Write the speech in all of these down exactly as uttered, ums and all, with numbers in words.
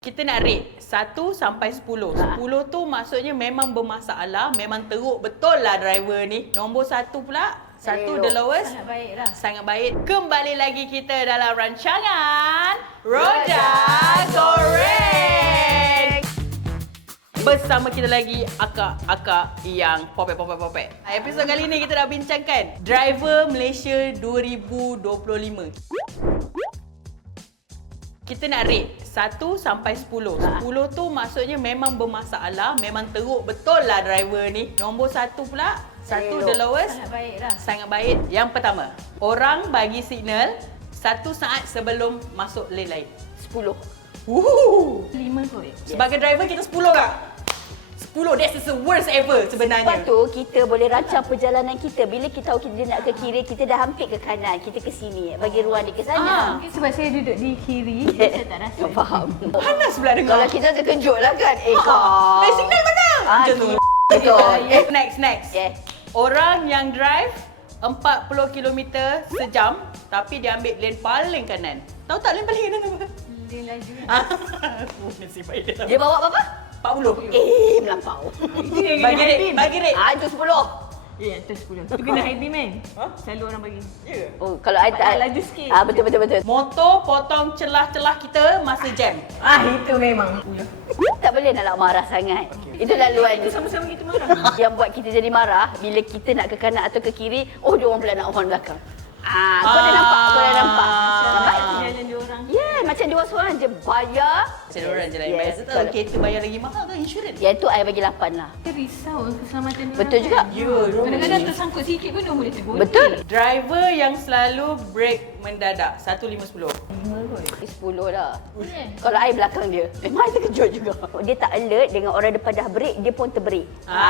Kita nak rate satu sampai sepuluh. sepuluh tu maksudnya memang bermasalah, memang teruk betul lah driver ni. Nombor satu pula, satu the lowest. Sangat baik lah. Sangat baik. Kembali lagi kita dalam rancangan Roda Goreng. Bersama kita lagi akak-akak yang popek-popek-popek. Episod kali ni kita nak bincangkan Driver Malaysia dua ribu dua puluh lima. Kita nak rate satu sampai sepuluh. sepuluh tu maksudnya memang bermasalah, memang teruk betul lah driver ni. Nombor satu pula, satu the lowest. Sangat baik lah. Sangat baik. Yang pertama, orang bagi signal satu saat sebelum masuk lane lain. Sepuluh. Wuh. Lima kot. Sebagai driver kita sepuluh kak? sepuluh, that's the worst ever sebenarnya. Lepas tu, kita boleh rancang perjalanan kita. Bila kita tahu kita nak ke kiri, kita dah hampir ke kanan. Kita ke sini, bagi ruang dia ke Ah. sana. Mungkin sebab saya duduk di kiri, saya tak rasa. Faham. Panas pula dengar. Kalau kita terkejut lah kan. Eh, kau. Eh, signal mana? Ah, Macam tu. betul. Eh, next, next. Yeah. Orang yang drive empat puluh kilometer sejam tapi dia ambil lane paling kanan. Tahu tak lane paling kanan apa? Dia laju. Ah, oh, nasib baik dia tahu. Dia bawa berapa? empat puluh. Eh, melampau. Bagi rate, bagi rate. Ah, itu sepuluh. Ya, tu sepuluh. Tu kena high beam kan? Ha? Selalu orang bagi. Ya. Oh, kalau I Cepat tak... laju sikit. Ah, betul, betul, betul. Motor potong celah-celah kita masa jam. Ah, itu memang. Tak boleh nak marah sangat. Itu laluan. Itu sama-sama kita marah. Yang buat kita jadi marah, bila kita nak ke kanan atau ke kiri, oh, dia orang pula nak horn belakang. Ah, kau dah nampak, kau dah nampak. Nampak? Jalan dia orang. Ya, yeah, macam dia seorang je bayar. Macam orang je lah yang Yes, bayar. Tahu kalau- kereta bayar lagi mahal tu insurans. Yang tu I bagi lapan lah. Kita risau keselamatan dia. Betul juga. Ya, Kadang-kadang tersangkut sikit pun dia boleh tegur. Betul. Driver yang selalu brake mendadak satu lima sepuluh. Lima kot. Sepuluh lah. Yeah. Kalau I belakang dia, memang I terkejut juga. Dia tak alert dengan orang depan dah break, dia pun terbreak.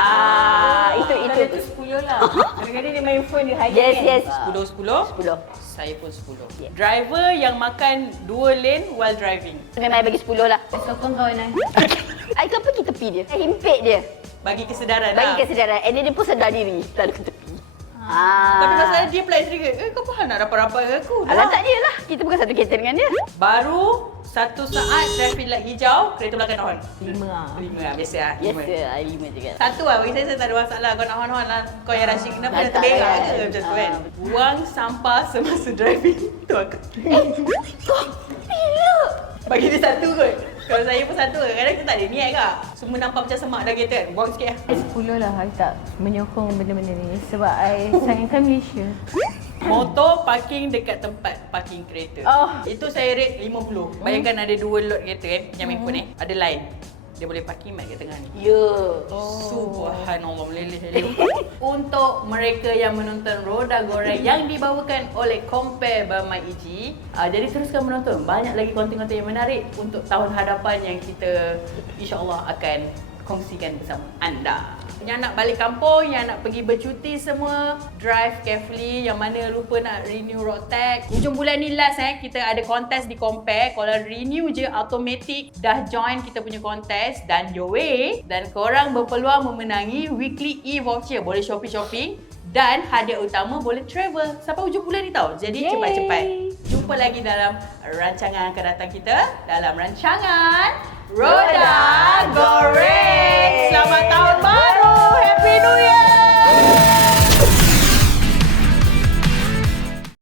Ah, itu itu. Kalau tu sepuluh lah. Kadang-kadang dia main phone dia high Yes, kan? yes. Sepuluh sepuluh. Sepuluh. Saya pun sepuluh. Yeah. Driver yang makan dua lane while driving. Memang I bagi sepuluh lah. Sokong kawanan. I kan pergi tepi dia. I himpit dia. Bagi kesedaran Bagi lah. kesedaran. And then dia pun sedar diri. Lalu ke tepi. Ah. Tapi masalah dia pula yang trigger. Eh, kau faham nak rapat-rapat dengan aku? Alah tak dia lah. Kita bukan satu kereta dengan dia. Baru satu saat traffic light hijau, kereta belakang nak horn. Lima lah. Lima lah, biasa lah. Yes, Lima. sir. I lima juga. Satu lah, bagi saya, saya tak ada masalah. Kau nak horn-horn lah. Kau yang rushing, kenapa Ah, dah tak terberak kan? ke macam tu kan? Ah, Buang sampah semasa driving. Tu aku. Kau bila? Bagi dia satu kot. Kalau saya pun satu. Kadang kita tak ada niat kak. Semua nampak macam semak dah kereta kan. Buang sikit lah. Sepuluh lah. I tak menyokong benda-benda ni. Sebab I sayangkan Malaysia. Motor parking dekat tempat parking kereta. Oh. Itu saya rate lima puluh. Bayangkan ada dua lot kereta kan. Yang main pun eh. Ada line. Dia boleh parking mat kat tengah ni. Ya. Subhanallah, meleleh-leleh. Untuk mereka yang menonton Roda Goreng yang dibawakan oleh Compare by MyEG, uh, jadi teruskan menonton. Banyak lagi konten-konten yang menarik untuk tahun hadapan yang kita insya-Allah akan kongsikan bersama anda. Yang nak balik kampung, yang nak pergi bercuti semua, drive carefully. Yang mana lupa nak renew road tax. Hujung bulan ni last eh, kita ada kontes di Compare. Kalau renew je automatic, dah join kita punya kontes dan your way. Dan korang berpeluang memenangi weekly e-voucher. Boleh shopping-shopping. Dan hadiah utama boleh travel sampai hujung bulan ni tau. Jadi Yay. cepat-cepat. Jumpa lagi dalam rancangan akan datang kita. Dalam rancangan Roda Goreng. Selamat tahun baru. Happy New Year.